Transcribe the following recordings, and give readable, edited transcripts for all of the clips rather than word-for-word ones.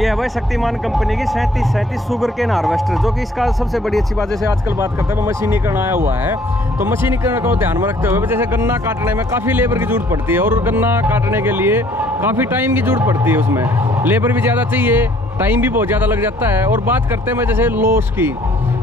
ये है भाई शक्तिमान कंपनी की 3737 शुगर केन हार्वेस्टर, जो कि इसका सबसे बड़ी अच्छी बात, जैसे आजकल बात करते हैं मशीनीकरण आया हुआ है, तो मशीनीकरण को ध्यान में रखते हुए जैसे गन्ना काटने में काफ़ी लेबर की जरूरत पड़ती है, और गन्ना काटने के लिए काफ़ी टाइम की जरूरत पड़ती है, उसमें लेबर भी ज़्यादा चाहिए, टाइम भी बहुत ज़्यादा लग जाता है। और बात करते हैं जैसे लॉस की,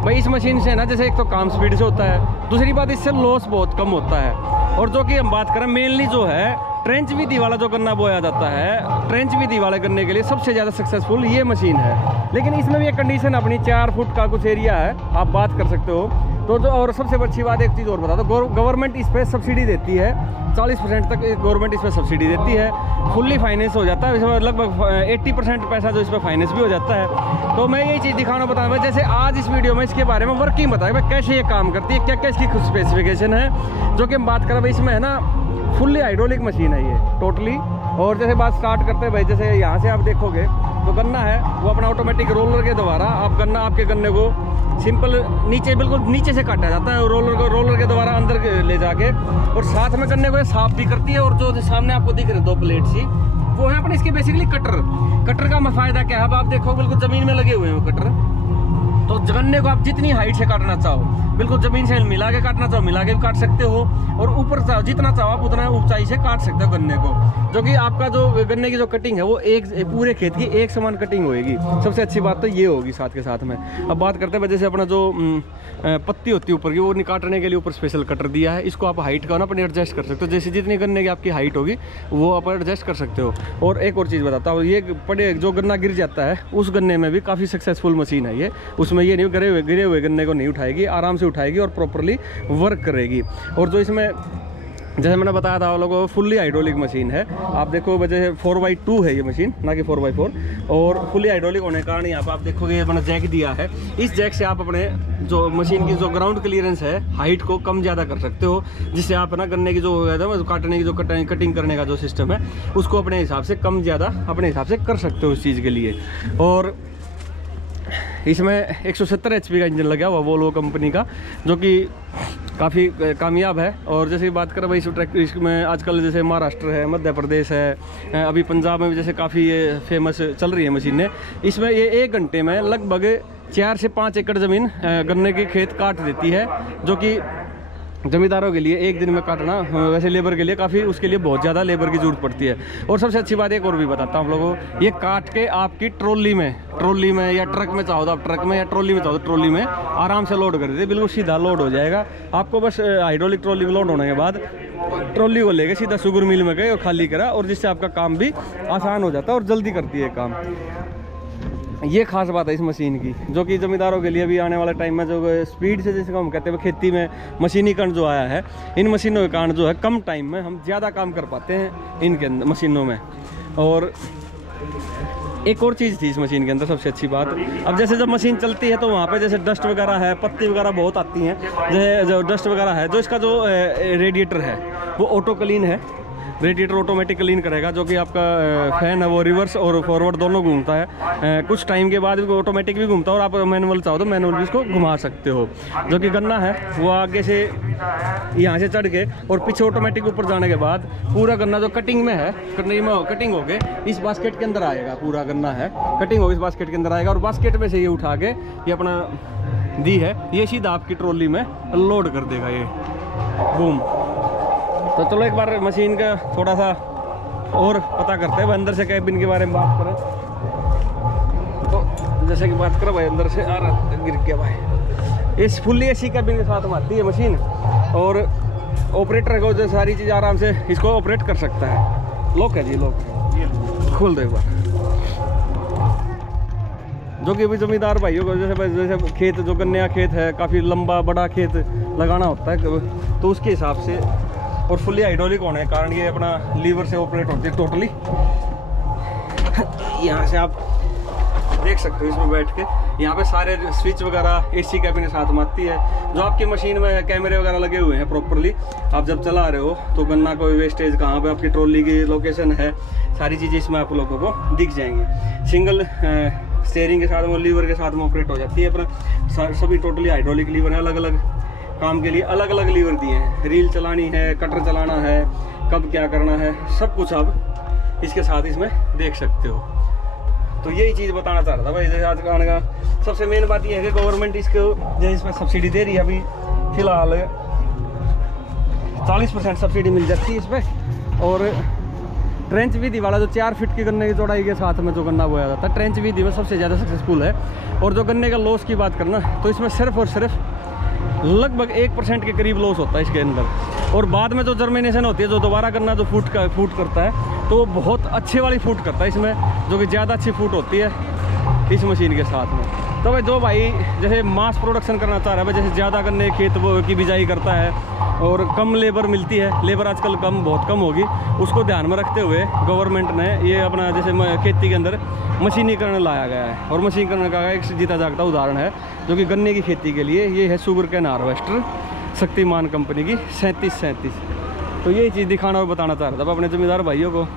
भाई इस मशीन से ना जैसे एक तो काम स्पीड से होता है, दूसरी बात इससे लॉस बहुत कम होता है। और जो कि हम बात करें मेनली जो है ट्रेंच विधि वाला जो गन्ना बोया जाता है, ट्रेंच विधि वाले गन्ने के लिए सबसे ज़्यादा सक्सेसफुल ये मशीन है। लेकिन इसमें भी एक कंडीशन अपनी 4 फुट का कुछ एरिया है, आप बात कर सकते हो। तो जो और सबसे अच्छी बात एक चीज़ और बता दो, गवर्नमेंट इस पर सब्सिडी देती है, 40% तक गवर्नमेंट इस पर सब्सिडी देती है, फुल्ली फाइनेंस हो जाता है, इसमें लगभग 80% पैसा जो इस पर फाइनेंस भी हो जाता है। तो मैं यही चीज़ दिखाना बताऊँगा, जैसे आज इस वीडियो में इसके बारे में वर्किंग बताएंगे, कैसे ये काम करती है, क्या क्या इसकी कुछ स्पेसिफिकेशन है, जो कि हम बात करें भाई इसमें है ना फुल्ली हाइड्रोलिक मशीन है ये टोटली। और जैसे बात स्टार्ट करते हैं भाई, जैसे यहाँ से आप देखोगे तो गन्ना है वो अपना ऑटोमेटिक रोलर के द्वारा आप आपके गन्ने को सिंपल नीचे बिल्कुल नीचे से काटा जाता है, रोलर के द्वारा अंदर ले जाके, और साथ में गन्ने को ये साफ भी करती है। और जो सामने आपको दिख रहे 2 प्लेट सी, वो है अपने इसके बेसिकली कटर का फायदा क्या है, अब आप देखो बिल्कुल ज़मीन में लगे हुए हैं कटर। तो गन्ने को आप जितनी हाइट से काटना चाहो, बिल्कुल ज़मीन से मिला के काटना चाहो मिला के भी काट सकते हो, और ऊपर चाहो जितना चाहो आप उतना ऊंचाई से काट सकते हो गन्ने को, जो कि आपका जो गन्ने की जो कटिंग है वो एक पूरे खेत की एक समान कटिंग होएगी। सबसे अच्छी बात तो ये होगी साथ के साथ में। अब बात करते हैं जैसे अपना जो पत्ती होती है ऊपर की, वो काटने के लिए ऊपर स्पेशल कटर दिया है, इसको आप हाइट का ना अपने एडजस्ट कर सकते हो, जैसे जितनी गन्ने की आपकी हाइट होगी वो आप एडजस्ट कर सकते हो। और एक और चीज़ बताता हूँ, ये जो गन्ना गिर जाता है उस गन्ने में भी काफ़ी सक्सेसफुल मशीन है ये, उसमें ये नहीं गिरे हुए गन्ने को नहीं उठाएगी, आराम से उठाएगी और प्रॉपरली वर्क करेगी। और जो इसमें जैसे मैंने बताया था आप लोगों को फुल्ली हाइड्रोलिक मशीन है, आप देखो वजह 4x2 है ये मशीन, ना कि 4x4। और फुल्ली हाइड्रोलिक होने के कारण यहाँ पर आप देखोगे मैंने जैक दिया है, इस जैक से आप अपने जो मशीन की जो ग्राउंड क्लियरेंस है हाइट को कम ज़्यादा कर सकते हो, जिससे आप ना गन्ने की जो काटने की जो कटिंग करने का जो सिस्टम है उसको अपने हिसाब से कम ज़्यादा अपने हिसाब से कर सकते हो इस चीज़ के लिए। और इसमें 170 HP का इंजन लगा हुआ वोल्वो कंपनी का, जो कि काफ़ी कामयाब है। और जैसे बात करें भाई इसमें आजकल जैसे महाराष्ट्र है, मध्य प्रदेश है, अभी पंजाब में भी जैसे काफ़ी ये फेमस चल रही है मशीनें। इसमें ये 1 घंटे में लगभग 4 से 5 एकड़ ज़मीन गन्ने की खेत काट देती है, जो कि जमींदारों के लिए एक दिन में काटना, वैसे लेबर के लिए काफ़ी उसके लिए बहुत ज़्यादा लेबर की ज़रूरत पड़ती है। और सबसे अच्छी बात एक और भी बताता हूँ आप लोगों को, ये काट के आपकी ट्रॉली में या ट्रक में चाहो तो आप ट्रक में, या ट्रॉली में चाहो तो ट्रॉली में आराम से लोड कर देते, बिल्कुल सीधा लोड हो जाएगा। आपको बस हाइड्रोलिक ट्रॉली में लोड होने के बाद ट्रॉली को लेके सीधा शुगर मिल में गए और खाली करा, और जिससे आपका काम भी आसान हो जाता है और जल्दी करती है काम। ये खास बात है इस मशीन की, जो कि जमींदारों के लिए भी आने वाले टाइम में जो स्पीड से जैसे हम कहते हैं खेती में मशीनीकरण जो आया है, इन मशीनों के कारण जो है कम टाइम में हम ज़्यादा काम कर पाते हैं इनके अंदर मशीनों में। और एक और चीज़ थी इस मशीन के अंदर सबसे अच्छी बात, अब जैसे जब मशीन चलती है तो वहाँ पे जैसे डस्ट वगैरह है, पत्ती वगैरह बहुत आती हैं, जैसे जो डस्ट वगैरह है, जो इसका जो रेडिएटर है वो ऑटो क्लीन है, रेडिएटर ऑटोमेटिक क्लीन करेगा, जो कि आपका फैन है वो रिवर्स और फॉरवर्ड दोनों घूमता है, कुछ टाइम के बाद ऑटोमेटिक भी घूमता है, और आप मैनुअल चाहो तो मैनुअल भी इसको घुमा सकते हो। जो कि गन्ना है वो आगे से यहाँ से चढ़ के और पीछे ऑटोमेटिक ऊपर जाने के बाद पूरा गन्ना जो कटिंग में है, कटिंग हो के इस बास्केट के अंदर आएगा, पूरा गन्ना है कटिंग हो इस बास्केट के अंदर आएगा, और बास्केट में से ये उठा के ये अपना दी है ये सीधा आपकी ट्रॉली में लोड कर देगा ये, बूम। तो चलो एक बार मशीन का थोड़ा सा और पता करते हैं, अंदर से कैबिन के बारे में बात करें तो जैसे कि बात करो भाई अंदर से आ रहा गिर गया भाई, इस फुल्ली AC कैबिन के साथ में आती है मशीन, और ऑपरेटर को जो सारी चीज़ आराम से इसको ऑपरेट कर सकता है। लॉक है जी, लॉक खोल दो एक बार। जो कि अभी जमींदार भाइयों को जैसे खेत जो गन्ने का खेत है, काफ़ी लंबा बड़ा खेत लगाना होता है, तो उसके हिसाब से, और फुल्ली हाइड्रोलिक होने के कारण ये अपना लीवर से ऑपरेट होती है टोटली। यहाँ से आप देख सकते हो इसमें बैठ के, यहाँ पे सारे स्विच वगैरह AC कैबिन के साथ में आती है, जो आपकी मशीन में कैमरे वगैरह लगे हुए हैं प्रॉपरली, आप जब चला रहे हो तो गन्ना कोई वेस्टेज कहाँ पे आपकी ट्रॉली की लोकेशन है, सारी चीज़ें इसमें आप लोगों को दिख जाएंगी। सिंगल स्टीयरिंग के साथ में लीवर के साथ में ऑपरेट हो जाती है अपना, सभी टोटली हाइड्रोलिक लीवर है, अलग अलग काम के लिए अलग अलग लीवर दिए हैं, रील चलानी है, कटर चलाना है, कब क्या करना है, सब कुछ आप इसके साथ इसमें देख सकते हो। तो यही चीज़ बताना चाह रहा था भाई। जैसे आज का आने का सबसे मेन बात यह है कि गवर्नमेंट इसको जैसे इसमें सब्सिडी दे रही है। अभी फिलहाल 40% सब्सिडी मिल जाती है इस पर। और ट्रेंच विधि वाला जो 4 फीट की गन्ने की चौड़ाई के साथ में जो गन्ना बोया जाता है, ट्रेंच विधि में सबसे ज़्यादा सक्सेसफुल है। और जो गन्ने का लॉस की बात करना, तो इसमें सिर्फ और सिर्फ लगभग 1% के करीब लॉस होता है इसके अंदर। और बाद में जो जर्मिनेशन होती है, जो दोबारा गन्ना जो फूट करता है, तो वो बहुत अच्छे वाली फूट करता है इसमें, जो कि ज़्यादा अच्छी फूट होती है इस मशीन के साथ में। तो भाई जो भाई जैसे मास प्रोडक्शन करना चाह रहा है, जैसे ज़्यादा गन्ने खेत की बिजाई करता है और कम लेबर मिलती है, लेबर आजकल बहुत कम होगी, उसको ध्यान में रखते हुए गवर्नमेंट ने ये अपना जैसे खेती के अंदर मशीनीकरण लाया गया है। और मशीनीकरण का एक जीता जागता उदाहरण है जो कि गन्ने की खेती के लिए ये है sugar cane harvester Shaktimaan company की 3737। तो यही चीज़ दिखाना और बताना चाह रहा था अपने ज़मींदार भाइयों को।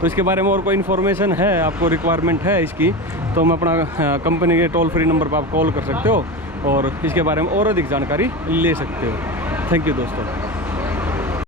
तो इसके बारे में और कोई इन्फॉर्मेशन है, आपको रिक्वायरमेंट है इसकी, तो हम अपना कंपनी के टोल फ्री नंबर पर आप कॉल कर सकते हो और इसके बारे में और अधिक जानकारी ले सकते हो। थैंक यू दोस्तों।